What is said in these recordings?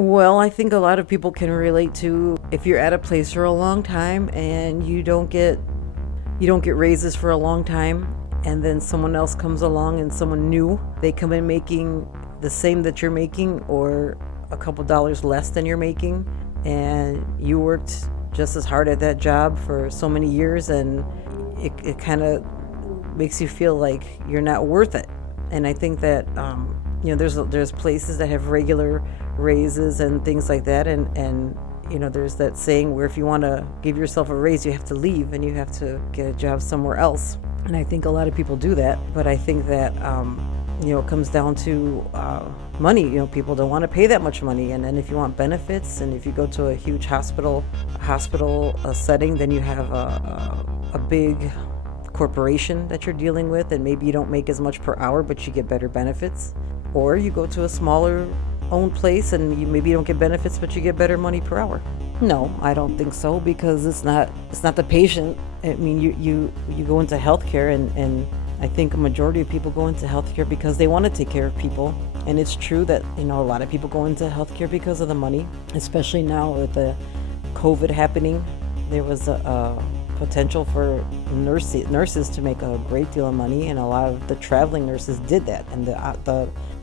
Well, I think a lot of people can relate to if you're at a place for a long time and you don't get raises for a long time, and then someone else comes along and someone new, they come in making the same that you're making or a couple dollars less than you're making, and you worked just as hard at that job for so many years, and it kind of makes you feel like you're not worth it. And I think that there's places that have regular raises and things like that, and there's that saying where if you want to give yourself a raise, you have to leave and you have to get a job somewhere else. And I think a lot of people do that, but I think that it comes down to money. People don't want to pay that much money, and then if you want benefits, and if you go to a huge hospital setting, then you have a big corporation that you're dealing with, and maybe you don't make as much per hour, but you get better benefits. Or you go to a smaller owned place and maybe you don't get benefits, but you get better money per hour. No, I don't think so, because it's not the patient. I mean, you go into healthcare, and I think a majority of people go into healthcare because they want to take care of people. And it's true that a lot of people go into healthcare because of the money, especially now with the COVID happening. There was a potential for nurses to make a great deal of money, and a lot of the traveling nurses did that, and the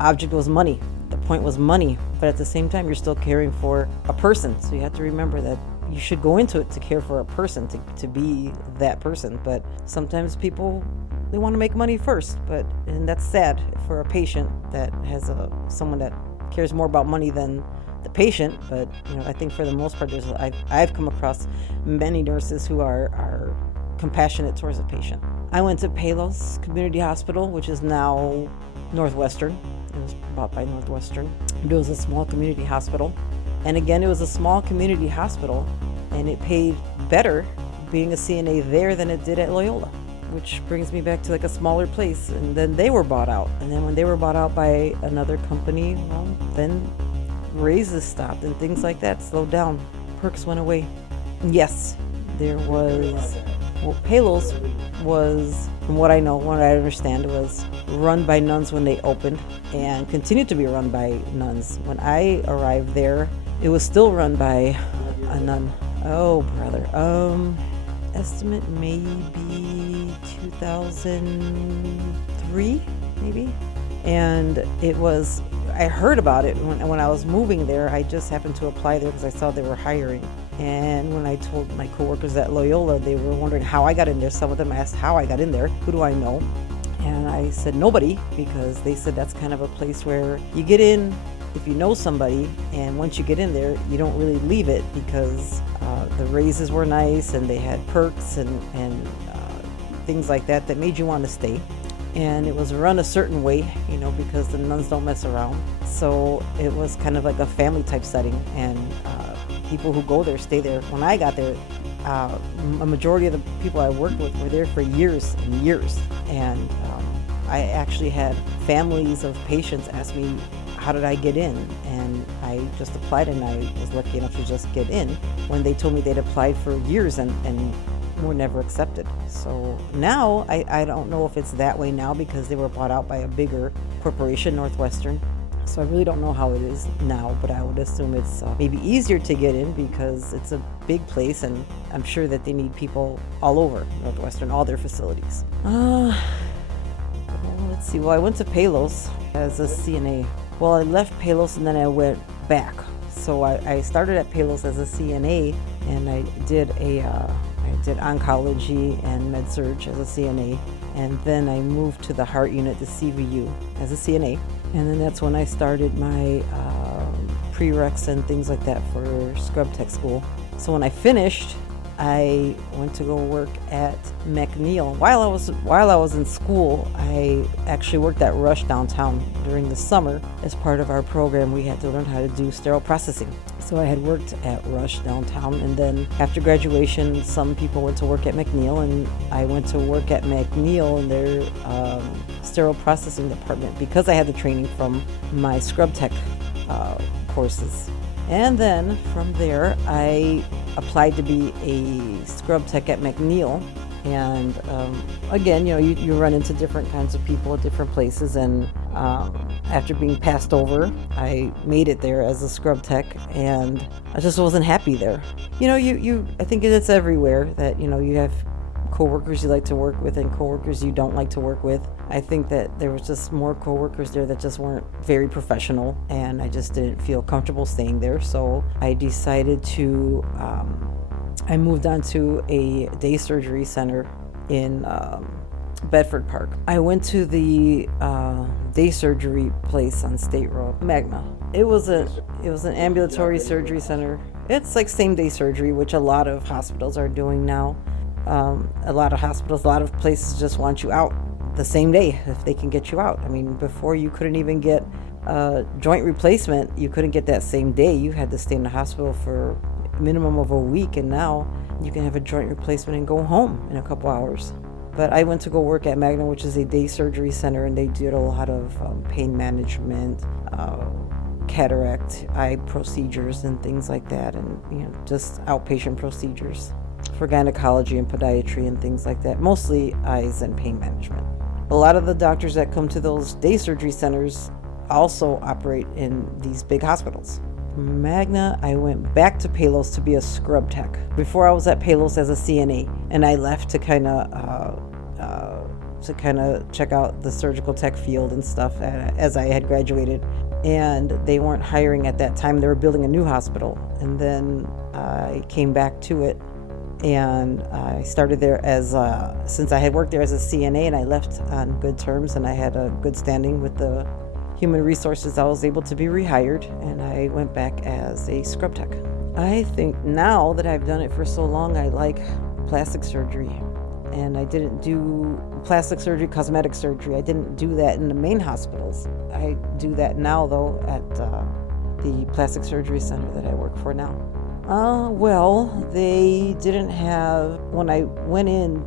object was money. The point was money, but at the same time, you're still caring for a person. So you have to remember that you should go into it to care for a person, to be that person. But sometimes people, they want to make money first, and that's sad for a patient that has someone that cares more about money than the patient. But I think for the most part, I've come across many nurses who are compassionate towards the patient. I went to Palos Community Hospital, which is now Northwestern. It was bought by Northwestern. It was a small community hospital. And again, it was a small community hospital, and it paid better being a CNA there than it did at Loyola, which brings me back to like a smaller place. And then they were bought out. And then when they were bought out by another company, well, then raises stopped and things like that slowed down. Perks went away. Yes, there was, Palos was, from what I know, what I understand, was run by nuns when they opened and continued to be run by nuns. When I arrived there, it was still run by a nun. Oh, brother. Estimate maybe 2003, maybe. And it was, I heard about it when I was moving there. I just happened to apply there because I saw they were hiring. And when I told my coworkers at Loyola, they were wondering how I got in there. Some of them asked how I got in there. Who do I know? And I said nobody, because they said that's kind of a place where you get in if you know somebody, and once you get in there, you don't really leave it, because the raises were nice and they had perks and things like that made you want to stay. And it was run a certain way, because the nuns don't mess around. So it was kind of like a family type setting, and people who go there stay there. When I got there, a majority of the people I worked with were there for years and years. And I actually had families of patients ask me, how did I get in? And I just applied, and I was lucky enough to just get in when they told me they'd applied for years and were never accepted. So now I don't know if it's that way now, because they were bought out by a bigger corporation, Northwestern. So I really don't know how it is now, but I would assume it's maybe easier to get in because it's a big place, and I'm sure that they need people all over Northwestern, all their facilities. Let's see. Well, I went to Palos as a CNA. Well, I left Palos and then I went back. So I started at Palos as a CNA, and I did oncology and med surg as a CNA, and then I moved to the heart unit, the CVU, as a CNA. And then that's when I started my prereqs and things like that for scrub tech school. So when I finished, I went to go work at McNeil. While I was in school, I actually worked at Rush downtown during the summer. As part of our program, we had to learn how to do sterile processing. So I had worked at Rush downtown, and then after graduation, some people went to work at McNeil, and I went to work at McNeil in their sterile processing department because I had the training from my scrub tech courses. And then from there, I applied to be a scrub tech at McNeil. And again, you run into different kinds of people at different places. And after being passed over, I made it there as a scrub tech, and I just wasn't happy there. I think it's everywhere that, you have coworkers you like to work with and coworkers you don't like to work with. I think that there was just more coworkers there that just weren't very professional, and I just didn't feel comfortable staying there. So I decided to, I moved on to a day surgery center in Bedford Park. I went to the day surgery place on State Road, Magna. It was an ambulatory surgery center. It's like same day surgery, which a lot of hospitals are doing now. A lot of places just want you out the same day if they can get you out. I mean, before you couldn't even get a joint replacement, you couldn't get that same day. You had to stay in the hospital for a minimum of a week, and now you can have a joint replacement and go home in a couple hours. But I went to go work at Magna, which is a day surgery center, and they did a lot of pain management, cataract, eye procedures, and things like that, and just outpatient procedures for gynecology and podiatry and things like that, mostly eyes and pain management. A lot of the doctors that come to those day surgery centers also operate in these big hospitals. From Magna, I went back to Palos to be a scrub tech. Before, I was at Palos as a CNA, and I left to kind of check out the surgical tech field and stuff as I had graduated. And they weren't hiring at that time. They were building a new hospital, and then I came back to it. And I started there since I had worked there as a CNA, and I left on good terms, and I had a good standing with the human resources. I was able to be rehired, and I went back as a scrub tech. I think now that I've done it for so long, I like plastic surgery. And I didn't do plastic surgery, cosmetic surgery. I didn't do that in the main hospitals. I do that now, though, at the plastic surgery center that I work for now. Well, they didn't have, when I went in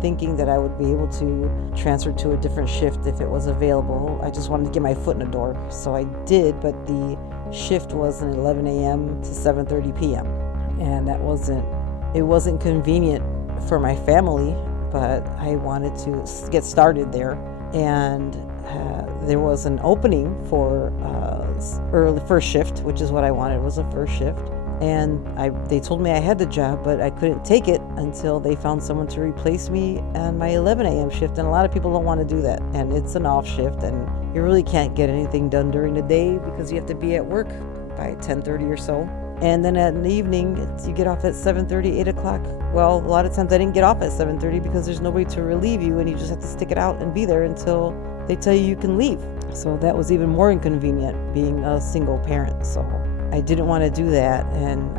thinking that I would be able to transfer to a different shift if it was available. I just wanted to get my foot in the door. So I did, but the shift was an 11 a.m. to 7:30 p.m. And it wasn't convenient for my family, but I wanted to get started there. And there was an opening for early first shift, which is what I wanted, was a first shift. And they told me I had the job, but I couldn't take it until they found someone to replace me on my 11 a.m. shift. And a lot of people don't want to do that. And it's an off shift, and you really can't get anything done during the day because you have to be at work by 10:30 or so. And then in the evening, you get off at 7:30, 8 o'clock. Well, a lot of times I didn't get off at 7:30 because there's nobody to relieve you, and you just have to stick it out and be there until they tell you can leave. So that was even more inconvenient being a single parent. So I didn't want to do that. And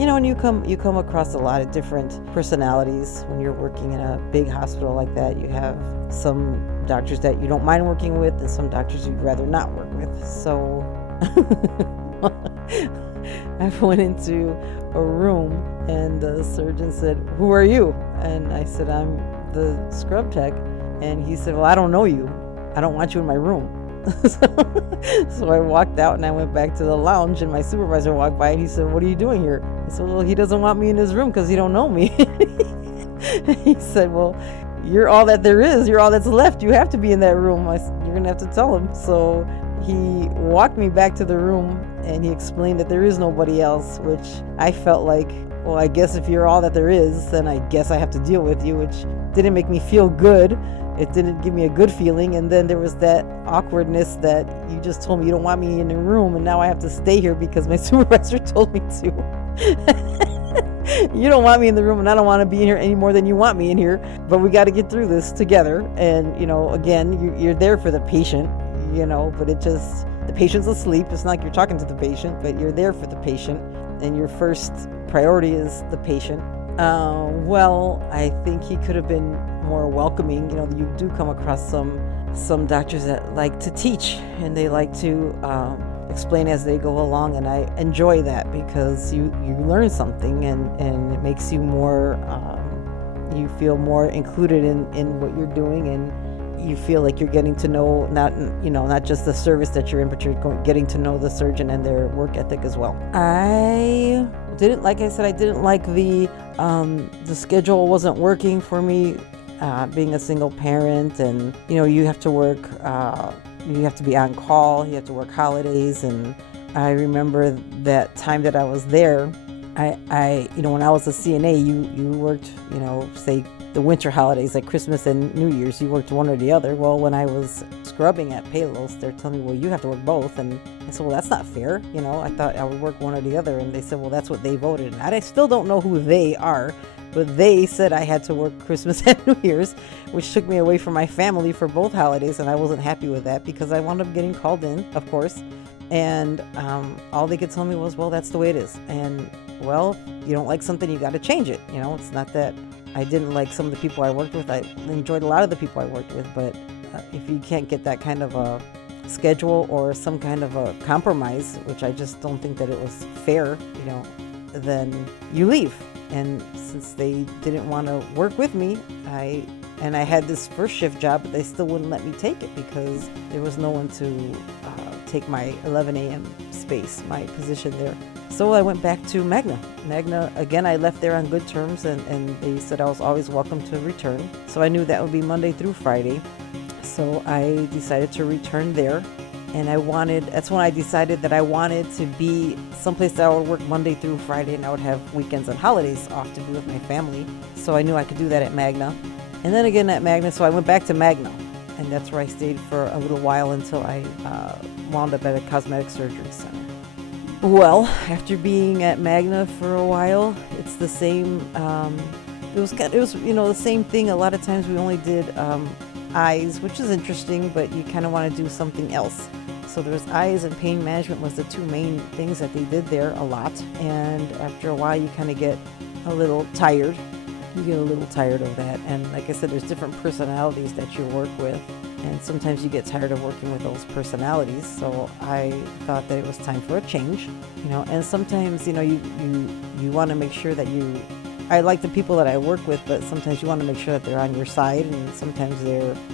and you come across a lot of different personalities when you're working in a big hospital like that. You have some doctors that you don't mind working with, and some doctors you'd rather not work with. So I went into a room, and the surgeon said, "Who are you?" And I said, "I'm the scrub tech." And he said, "Well, I don't know you. I don't want you in my room." So I walked out, and I went back to the lounge, and my supervisor walked by, and he said, "What are you doing here?" I said, "Well, he doesn't want me in his room because he don't know me." He said, "Well, you're all that there is. You're all that's left. You have to be in that room." You're going to have to tell him. So he walked me back to the room, and he explained that there is nobody else, which I felt like, well, I guess if you're all that there is, then I guess I have to deal with you, which didn't make me feel good. It didn't give me a good feeling. And then there was that awkwardness that you just told me you don't want me in the room, and now I have to stay here because my supervisor told me to. You don't want me in the room, and I don't want to be in here any more than you want me in here, but we got to get through this together. And again, you're there for the patient, but the patient's asleep. It's not like you're talking to the patient, but you're there for the patient, and your first priority is the patient. Well, I think he could have been more welcoming. You do come across some doctors that like to teach, and they like to explain as they go along, and I enjoy that because you learn something, and it makes you more, you feel more included in what you're doing, and you feel like you're getting to know not just the service that you're in, but you're getting to know the surgeon and their work ethic as well. I didn't like the schedule wasn't working for me, being a single parent, and you have to work you have to be on call, you have to work holidays. And I remember that time that I was there, I when I was a CNA, you worked, say the winter holidays like Christmas and New Year's, you worked one or the other. Well, when I was scrubbing at Palos, they're telling me, well, you have to work both. And I said, well, that's not fair. I thought I would work one or the other. And they said, well, that's what they voted. And I still don't know who they are, but they said I had to work Christmas and New Year's, which took me away from my family for both holidays. And I wasn't happy with that because I wound up getting called in, of course. And all they could tell me was, well, that's the way it is. And, well, you don't like something, you got to change it. It's not that I didn't like some of the people I worked with. I enjoyed a lot of the people I worked with, but if you can't get that kind of a schedule or some kind of a compromise, which I just don't think that it was fair, then you leave. And since they didn't want to work with me, I had this first shift job, but they still wouldn't let me take it because there was no one to take my 11 a.m. space, my position there. So I went back to Magna. Magna, again, I left there on good terms, and they said I was always welcome to return. So I knew that would be Monday through Friday. So I decided to return there. And that's when I decided that I wanted to be someplace that I would work Monday through Friday, and I would have weekends and holidays off to be with my family. So I knew I could do that at Magna. And then again at Magna, so I went back to Magna. And that's where I stayed for a little while until I wound up at a cosmetic surgery center. Well, after being at Magna for a while, it's the same. It was the same thing. A lot of times we only did eyes, which is interesting, but you kind of want to do something else. So there was eyes and pain management was the two main things that they did there a lot. And after a while, you kind of get a little tired. You get a little tired of that. And like I said, there's different personalities that you work with. And sometimes you get tired of working with those personalities. So I thought that it was time for a change, and sometimes, you want to make sure that I like the people that I work with, but sometimes you want to make sure that they're on your side, and sometimes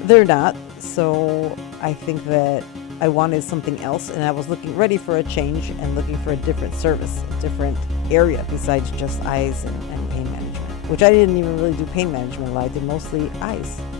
they're not. So I think that I wanted something else, and I was ready for a change and looking for a different service, a different area besides just eyes and pain management, which I didn't even really do pain management a lot. I did mostly eyes.